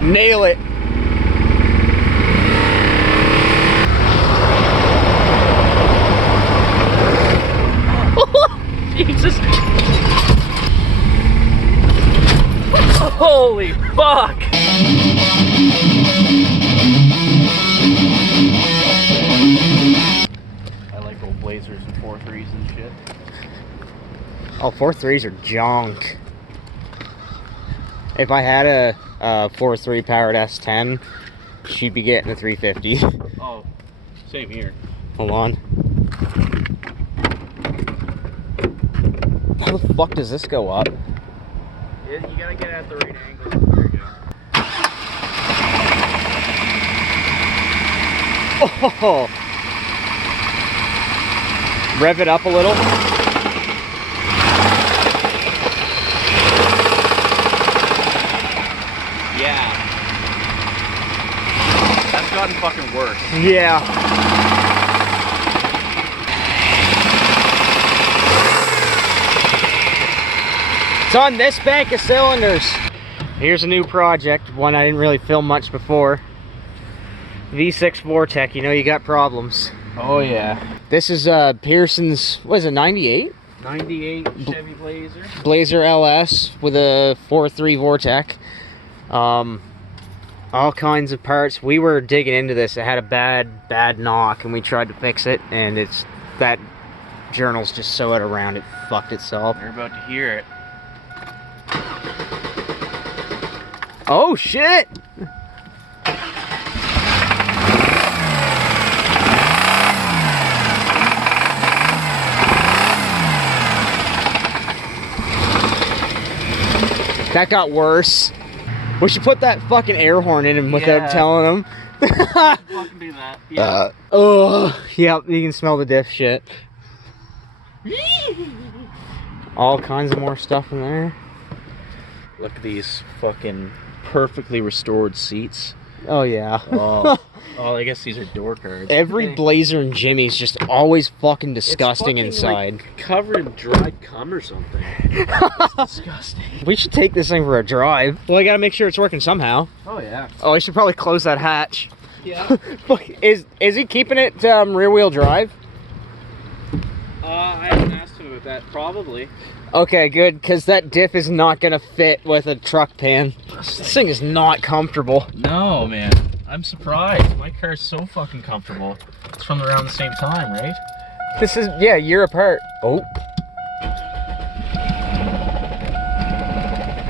Nail it. Jesus. Holy fuck. I like old Blazers and 4.3s and shit. Oh, 4.3s are junk. If I had a 4.3 powered S10, she'd be getting a 350. Oh, same here. Hold on. How the fuck does this go up? Yeah, you gotta get it at the right angle. There you go. Oh! Rev it up a little. Yeah. That's gotten fucking worse. Yeah. It's on this bank of cylinders. Here's a new project, one I didn't really film much before. V6 Vortec, you know you got problems. Oh yeah. This is Pearson's, what is it, 98? 98 Chevy Blazer. Blazer LS with a 4.3 Vortec. All kinds of parts. We were digging into this. It had a bad knock, and we tried to fix it, and it's that journal's just so out around it fucked itself. You're about to hear it. Oh shit! That got worse. We should put that fucking air horn in him without telling him. Fucking do that. Yeah. Oh, yep, you can smell the diff shit. All kinds of more stuff in there. Look at these fucking perfectly restored seats. Oh yeah. Oh, I guess these are door cards. Every Blazer and Jimmy's just always fucking disgusting it's fucking, inside. Like, covered in dried cum or something. It's disgusting. We should take this thing for a drive. Well, I gotta make sure it's working somehow. Oh yeah. Oh, I should probably close that hatch. Yeah. Is he keeping it rear wheel drive? I haven't asked him about that. Probably. Okay, good, because that diff is not gonna fit with a truck pan. This thing is not comfortable. No, man. I'm surprised. My car's so fucking comfortable. It's from around the same time, right? This is, yeah, a year apart. Oh.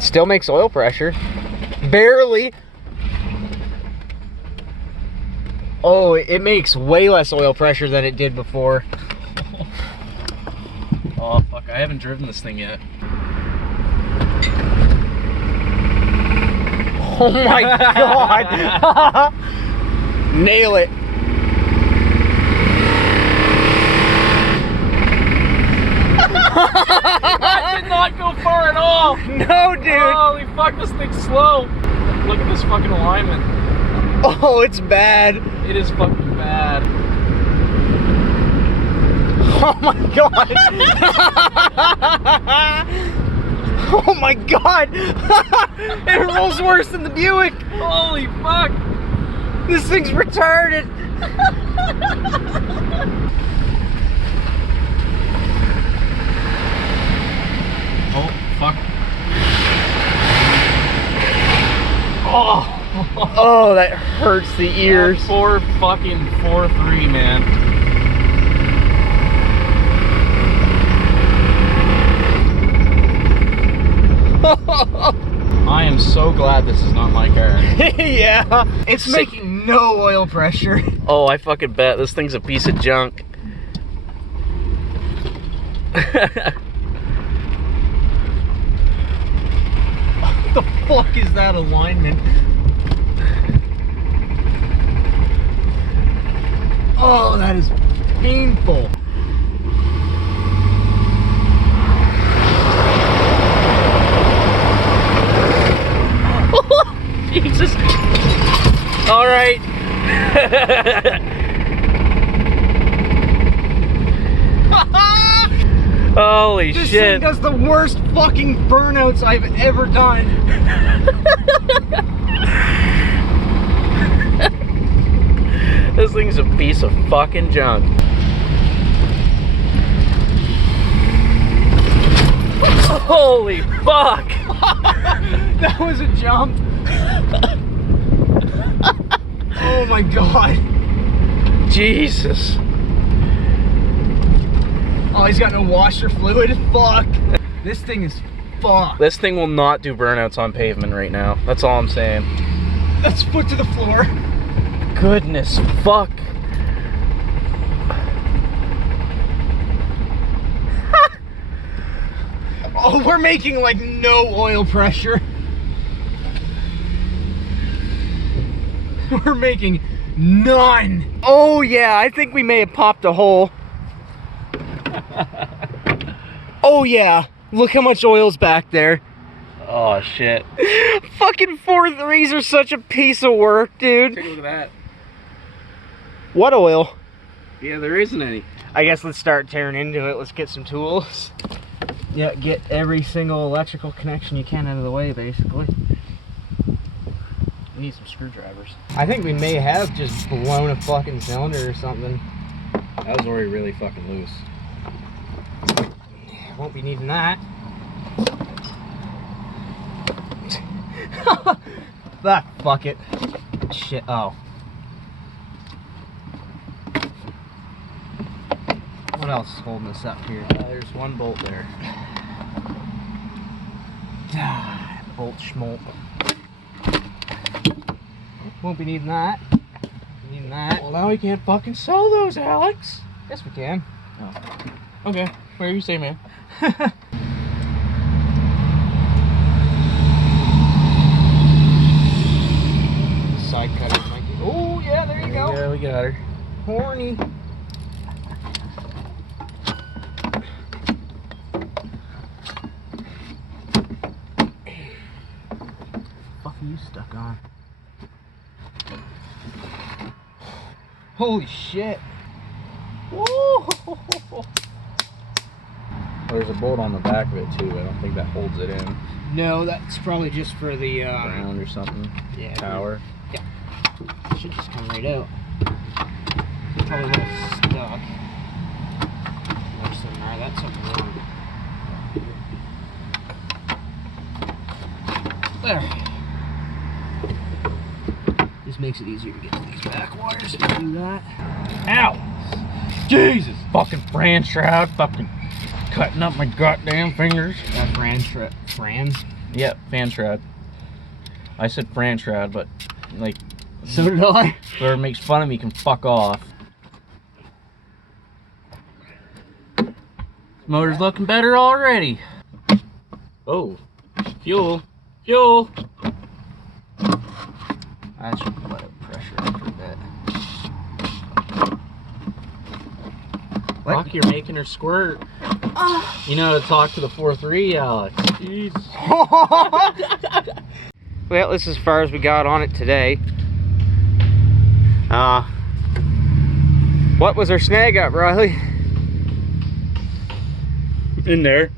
Still makes oil pressure. Barely. Oh, it makes way less oil pressure than it did before. Oh, fuck. I haven't driven this thing yet. Oh my god! Nail it! That did not go far at all! No, dude! Holy fuck, this thing's slow! Look at this fucking alignment. Oh, it's bad! It is fucking bad. Oh my god! Oh my god! It rolls worse than the Buick! Holy fuck! This thing's retarded! Oh, fuck. Oh! Oh, that hurts the ears. That 4.3, man. I am so glad this is not my car. Yeah, it's making no oil pressure. Oh, I fucking bet this thing's a piece of junk. What the fuck is that alignment? Oh, that is painful. Jesus. All right. Holy This shit. thing does the worst fucking burnouts I've ever done. This thing's a piece of fucking junk. Holy fuck! That was a jump. Oh my god. Jesus. Oh, he's got no washer fluid. Fuck. This thing is fucked. This thing will not do burnouts on pavement right now. That's all I'm saying. Let's foot to the floor. Goodness fuck. Oh, we're making like no oil pressure. We're making none. Oh yeah, I think we may have popped a hole. Oh yeah, look how much oil's back there. Oh shit. Fucking 4.3s are such a piece of work, dude. Take a look at that. What oil? Yeah, there isn't any. I guess let's start tearing into it. Let's get some tools. Yeah, get every single electrical connection you can out of the way, basically. We need some screwdrivers. I think we may have just blown a fucking cylinder or something. That was already really fucking loose. Won't be needing that. Ah, fuck it. Shit, oh. What else is holding us up here? There's one bolt there. Bolt schmolt. Won't be needing that. Needing that. Well, now we can't fucking sell those, Alex. Yes, we can. Oh. Okay, whatever you say, man. Side cutter might be. Oh, yeah, there you go. Yeah, we got her. Horny. Fuck are you stuck on? Holy shit. Woo! There's a bolt on the back of it too. I don't think that holds it in. No, that's probably just for the Ground or something. yeah, Tower. Yeah. Should just come right out. Probably would have stuck. Next thing, alright, that's something wrong. There. This makes it easier to get to these back wires if you do that. Ow! Jesus! Fucking Fran shroud. Fucking cutting up my goddamn fingers. That Fran? Yep, fan shroud. I said Fran shroud, but like, So did I. whoever makes fun of me can fuck off. Motor's looking better already. Oh, fuel, fuel. That should let it pressure after a bit. Fuck, you're making her squirt. You know how to talk to the 4.3, Alex. Jeez. Well, this is as far as we got on it today. What was our snag up, Riley? In there.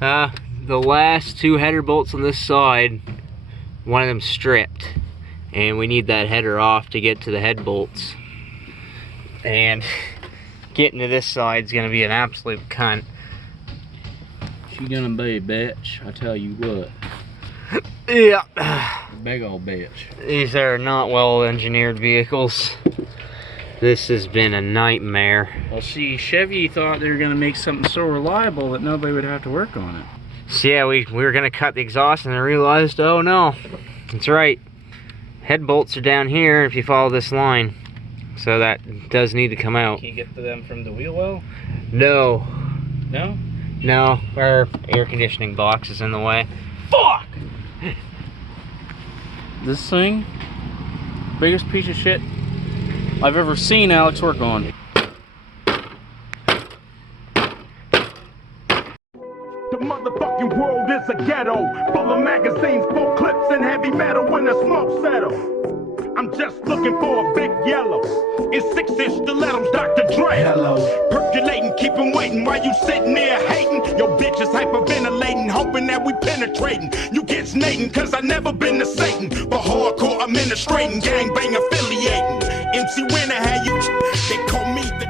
The last two header bolts on this side, one of them stripped, and we need that header off to get to the head bolts. And getting to this side is gonna be an absolute cunt. She gonna be a bitch, I tell you what. Yeah. Big old bitch. These are not well engineered vehicles. This has been a nightmare. Well, see, Chevy thought they were gonna make something so reliable that nobody would have to work on it. So yeah, we were gonna cut the exhaust and I realized, oh no, that's right. Head bolts are down here if you follow this line. So that does need to come out. Can you get to them from the wheel well? No. No? No, our air conditioning box is in the way. Fuck! This thing, biggest piece of shit I've ever seen Alex work on. The motherfucking world is a ghetto, full of magazines, full clips, and heavy metal when the smoke settles. I'm just looking for a big yellow. In 6-inch stilettos, Dr. Dre. Hello. Percolating, keep 'em waiting while you sitting there hating. Your bitch is hyperventilating, hoping that we penetrating. You get snating, cause I never been to Satan. But hardcore administrating, gangbang affiliating. MC Winner had you, they call me the